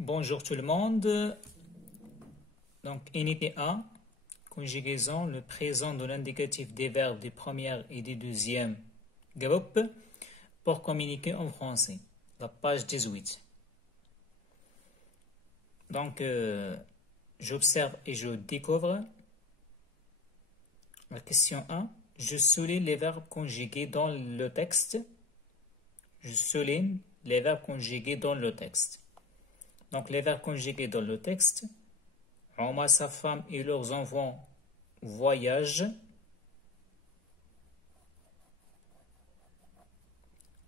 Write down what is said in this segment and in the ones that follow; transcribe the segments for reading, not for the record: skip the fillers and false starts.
Bonjour tout le monde. Donc, unité A, conjugaison, le présent de l'indicatif des verbes des premières et des deuxièmes groupes pour communiquer en français. La page 18. Donc, j'observe et je découvre. La question 1. Je souligne les verbes conjugués dans le texte. Je souligne les verbes conjugués dans le texte. Donc, les verbes conjugués dans le texte. Omar, sa femme et leurs enfants voyagent.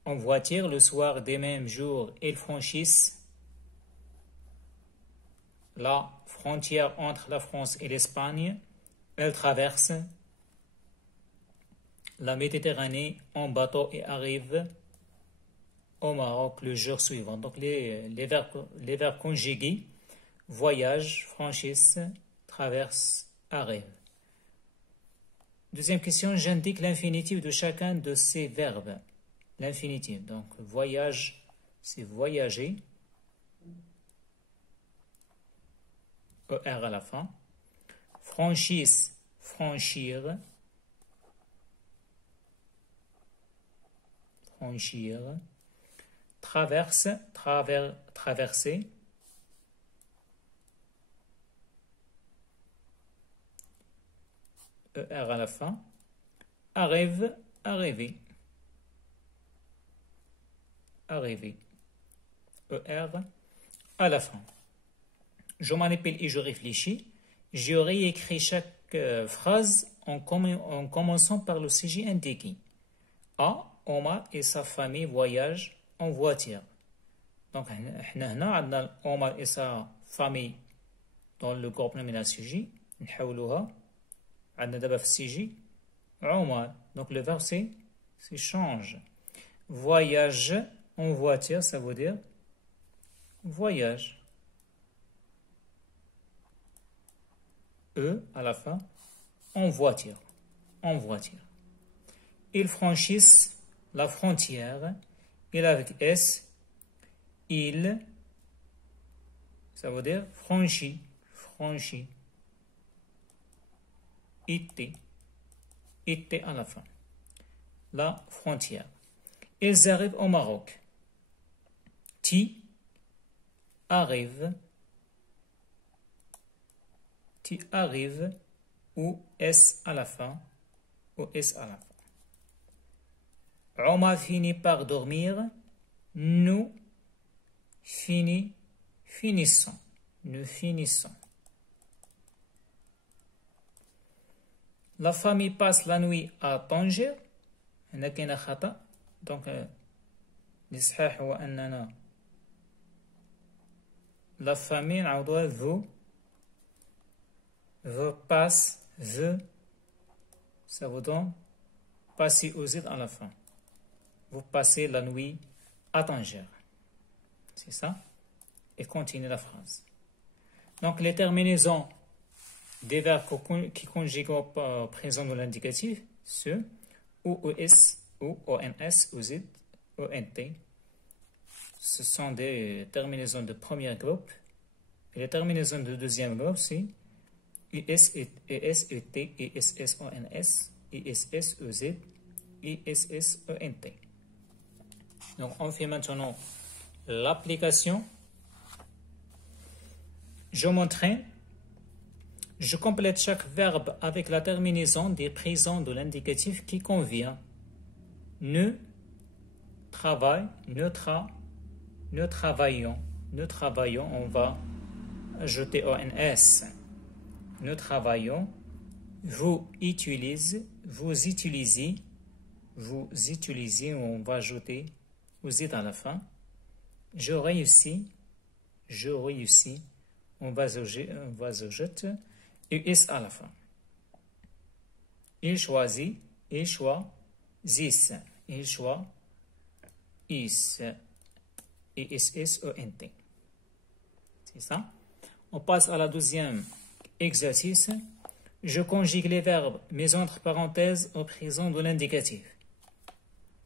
En voiture, le soir des mêmes jours, ils franchissent la frontière entre la France et l'Espagne. Ils traversent la Méditerranée en bateau et arrivent au Maroc le jour suivant. Donc les verbes conjugués, voyage, franchissent, traverse, arrive. Deuxième question, j'indique l'infinitif de chacun de ces verbes. L'infinitif, donc voyage, c'est voyager. ER à la fin. Franchisse, franchir. Franchir. Traverse, traverser. ER à la fin. Arrive, arriver. Arriver. ER à la fin. Je manipule et je réfléchis. J'aurais écrit chaque phrase en commençant par le sujet indiqué. A. Omar et sa famille voyagent en voiture. Donc, on a Omar et sa famille dans le groupe nominal sujet. نحولوها. عندنا دابا في السجي عمر. Donc, le verbe c'est change. Voyage en voiture, ça veut dire voyage. E à la fin, en voiture. En voiture. Ils franchissent la frontière. Il avec S. Il, ça veut dire franchi. Franchi. Été. Été à la fin. La frontière. Ils arrivent au Maroc. Ti arrive. Ti arrive. Ou S à la fin. Ou S à la fin. Omar finit par dormir. Nous finissons. Nous finissons. La famille passe la nuit à Tanger. هنا كاين خطأ. Donc الصحيح هو أننا la famille نعوضوها veut passe veut ça veut donc passer aux îles à la fin. Vous passez la nuit à Tanger. C'est ça. Et continue la phrase. Donc les terminaisons des verbes qui conjuguent au présent de l'indicatif, ce, ou OS, ou ONS, OZ, ONT, ce sont des terminaisons de premier groupe. Et les terminaisons de deuxième groupe, c'est IS, ES, ET, ISS, ONS, ISS, EZ, ISS, ENT. Donc, on fait maintenant l'application. Je m'entraîne. Je complète chaque verbe avec la terminaison des présents de l'indicatif qui convient. Ne travaille, ne travaillons. Ne travaillons, on va ajouter ONS. Ne travaillons. Vous utilisez, on va ajouter vous êtes à la fin. Je réussis, on va ajouter US à la fin. Il choisit, ils choisissent, ils choisissent, ISSENT. C'est ça. On passe à la deuxième exercice. Je conjugue les verbes, mais entre parenthèses, au présent de l'indicatif.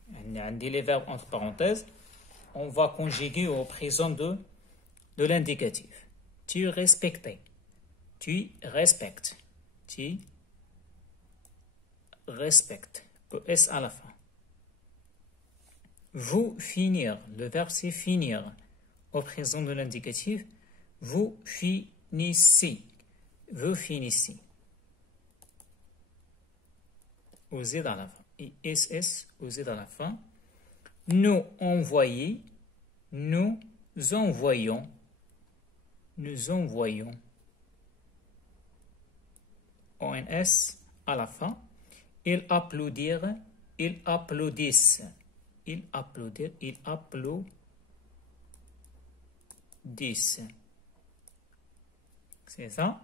On a les verbes entre parenthèses. On va conjuguer au présent de de l'indicatif. Tu respectais. Tu respectes. Tu respectes. ES à la fin. Vous finir. Le verbe c'est finir. Au présent de l'indicatif, vous finissez. Vous finissez. Au Z à la fin. ISS au Z à la fin. Nous envoyer. Nous envoyons. Nous envoyons. ONS à la fin. Ils applaudirent. Ils applaudissent. Ils applaudirent. Ils applaudissent. C'est ça.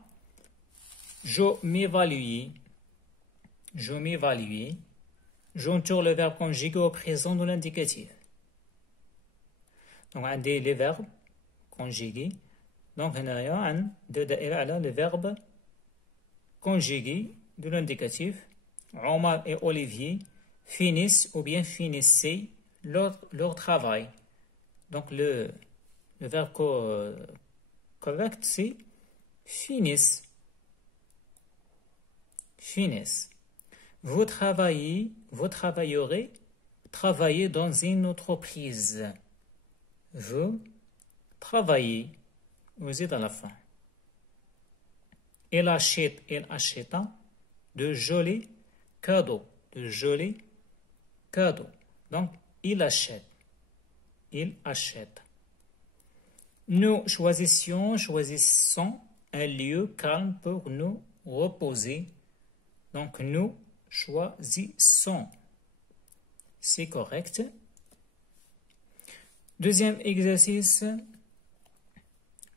Je m'évalue. Je m'évalue. J'entoure le verbe conjugué au présent de l'indicatif. Donc, on a les verbes conjugués. Donc, on a le verbe conjugué de l'indicatif. Omar et Olivier finissent ou bien finissaient leur travail. Donc, le verbe correct, c'est finissent. Finissent. Vous travaillerez dans une entreprise. Vous travaillez. Vous êtes à la fin. Il achèta de jolis cadeaux. De jolis cadeaux. Donc, il achète. Il achète. Nous choisissons un lieu calme pour nous reposer. Donc, nous choisissons. C'est correct. Deuxième exercice.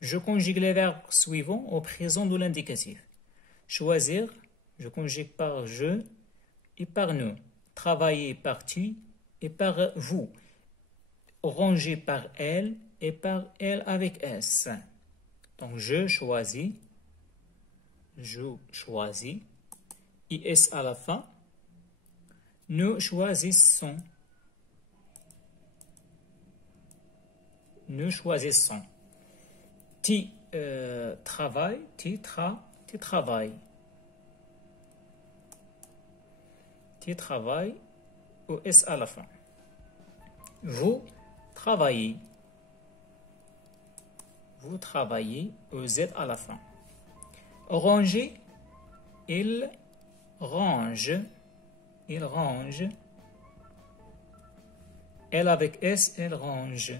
Je conjugue les verbes suivants au présent de l'indicatif. Choisir, je conjugue par je et par nous. Travailler par tu et par vous. Ranger par elle et par elle avec S. Donc, je choisis. Je choisis. IS à la fin. Nous choisissons. Nous choisissons. Tu travailles. Tu travailles. Tu travailles. OS à la fin. Vous travaillez. Vous travaillez. OZ à la fin. Ranger. Il range. Il range. Elle avec S, elle range.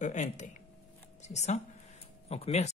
ENT. C'est ça? Donc, merci.